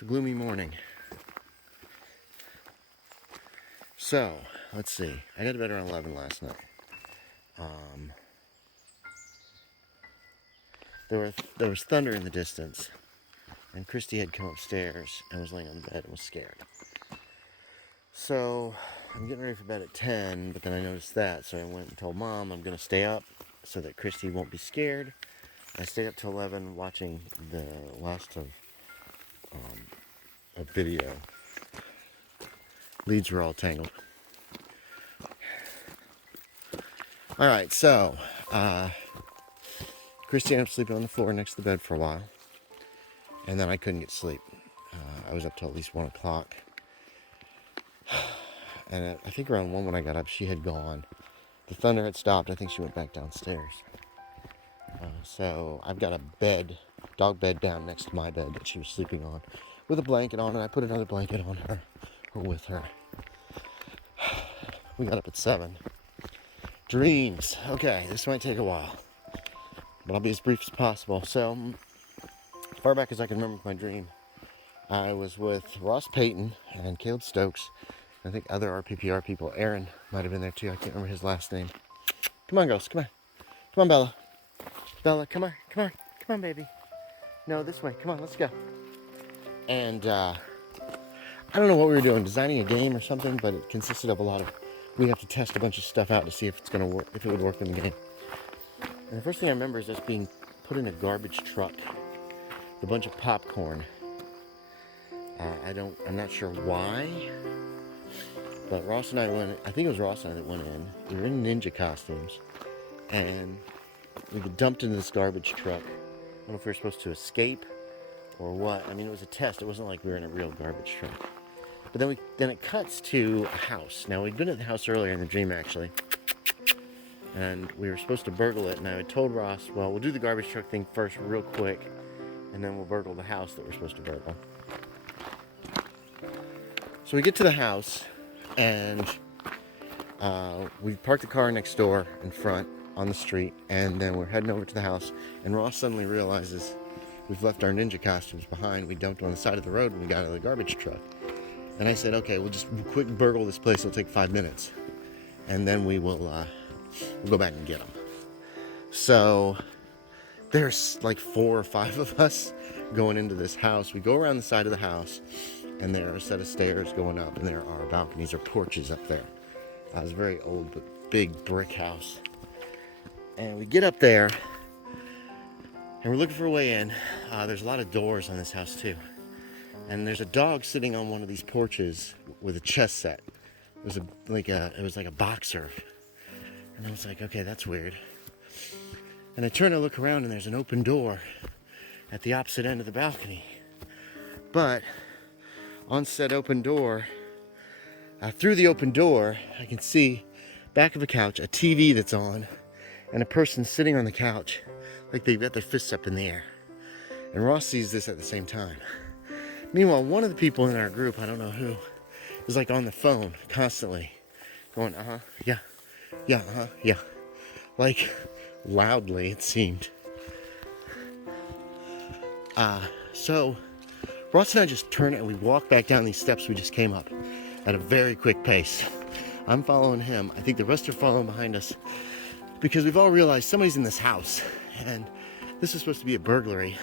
It's a gloomy morning. So, let's see. I got to bed around 11 last night. There was thunder in the distance, and Christie had come upstairs and was laying on the bed and was scared. So, I'm getting ready for bed at 10, but then I noticed that, so I went and told Mom I'm going to stay up so that Christie won't be scared. I stayed up till 11 watching the last of a video. Leads were all tangled. Alright, so Christie ended up sleeping on the floor next to the bed for a while, and then I couldn't get sleep. I was up till at least 1 o'clock, and I think around 1 when I got up, she had gone. The thunder had stopped. I think she went back downstairs. So I've got a bed, dog bed down next to my bed that she was sleeping on, with a blanket on, and I put another blanket on her, or with her. We got up at 7. Dreams. Okay, this might take a while, but I'll be as brief as possible. So, far back as I can remember with my dream, I was with Ross Payton and Caleb Stokes. I think other RPPR people. Aaron might have been there too. I can't remember his last name. Come on, girls. Come on. Come on, Bella. Bella, come on. Come on. Come on, baby. No, this way. Come on, let's go. And I don't know what we were doing, designing a game or something, but it consisted of a lot of, we have to test a bunch of stuff out to see if it's going to work, if it would work in the game. And the first thing I remember is us being put in a garbage truck with a bunch of popcorn. I'm not sure why, but Ross and I went, I think it was Ross and I that went in. We were in ninja costumes, and we were dumped into this garbage truck. I don't know if we were supposed to escape or what. I mean, it was a test. It wasn't like we were in a real garbage truck. But then it cuts to a house. Now, we'd been at the house earlier in the dream, actually, and we were supposed to burgle it, and I had told Ross, well, we'll do the garbage truck thing first real quick, and then we'll burgle the house that we're supposed to burgle. So we get to the house, and we park the car next door in front on the street, and then we're heading over to the house, and Ross suddenly realizes we've left our ninja costumes behind. We dumped them on the side of the road when we got out of the garbage truck. And I said, okay, we'll just quick burgle this place. It'll take 5 minutes, and then we'll go back and get them. So there's like 4 or 5 of us going into this house. We go around the side of the house, and there are a set of stairs going up, and there are balconies or porches up there. It's a very old but big brick house. And we get up there, and we're looking for a way in. There's a lot of doors on this house too. And there's a dog sitting on one of these porches with a chess set. It was like a boxer. And I was like, okay, that's weird. And I turn to look around, and there's an open door at the opposite end of the balcony. But on said open door, through the open door, I can see back of a couch, a TV that's on, and a person sitting on the couch like they've got their fists up in the air. And Ross sees this at the same time. Meanwhile, one of the people in our group, I don't know who, is like on the phone constantly going, yeah, yeah. Like loudly, it seemed. So Ross and I just turn and we walk back down these steps we just came up at a very quick pace. I'm following him. I think the rest are following behind us because we've all realized somebody's in this house, and this is supposed to be a burglary,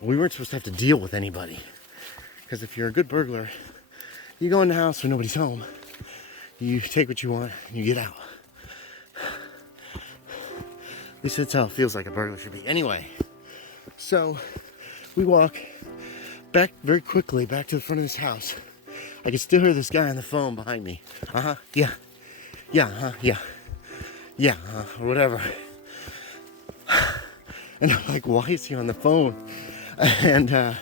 we weren't supposed to have to deal with anybody. Because if you're a good burglar, you go in the house when nobody's home, you take what you want, and you get out. At least that's how it feels like a burglar should be. Anyway, so we walk back very quickly back to the front of this house. I can still hear this guy on the phone behind me. Yeah, or whatever. And I'm like, why is he on the phone? And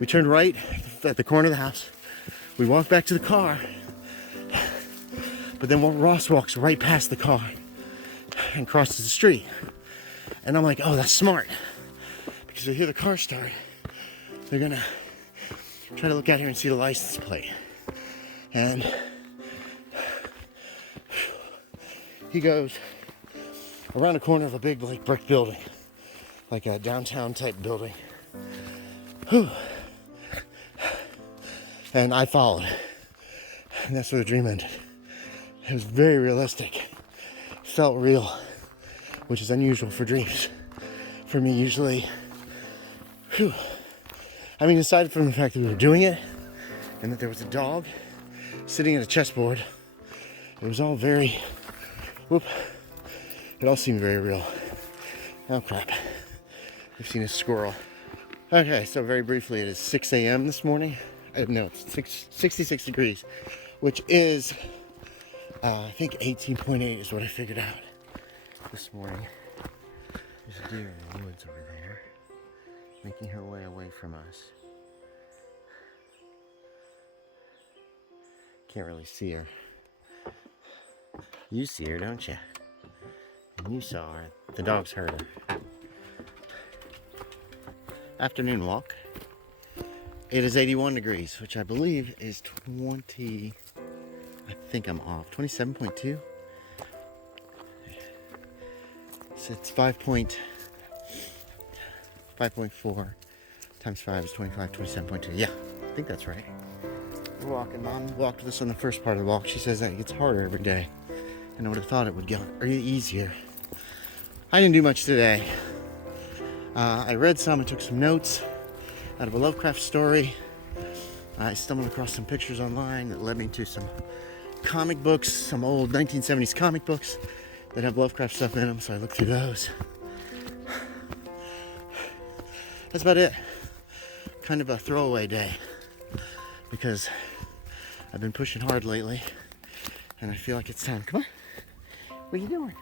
we turned right at the corner of the house. We walked back to the car. But then Ross walks right past the car and crosses the street. And I'm like, oh, that's smart. Because they hear the car start, they're going to try to look out here and see the license plate. And he goes around the corner of a big brick building. like a downtown type building. Whew. And I followed. And that's where the dream ended. It was very realistic. Felt real, which is unusual for dreams. For me, usually, whew. I mean, aside from the fact that we were doing it and that there was a dog sitting at a chessboard, it was all very, whoop, it all seemed very real. Oh crap, we've seen a squirrel. Okay, so very briefly, it is 6 a.m. this morning. No, it's 66 degrees, which is, I think 18.8 is what I figured out this morning. There's a deer in the woods over there, making her way away from us. Can't really see her. You see her, don't you? And you saw her. The dogs heard her. Afternoon walk. It is 81 degrees, which I believe is 20... I think I'm off. 27.2? So it's 5.4 times 5 is 25, 27.2. Yeah, I think that's right. We're walking. Mom walked with us on the first part of the walk. She says that it gets harder every day. And I would have thought it would get easier. I didn't do much today. I read some and took some notes out of a Lovecraft story. I stumbled across some pictures online that led me to some comic books, some old 1970s comic books that have Lovecraft stuff in them, so I looked through those. That's about it. Kind of a throwaway day because I've been pushing hard lately and I feel like it's time. Come on. What are you doing?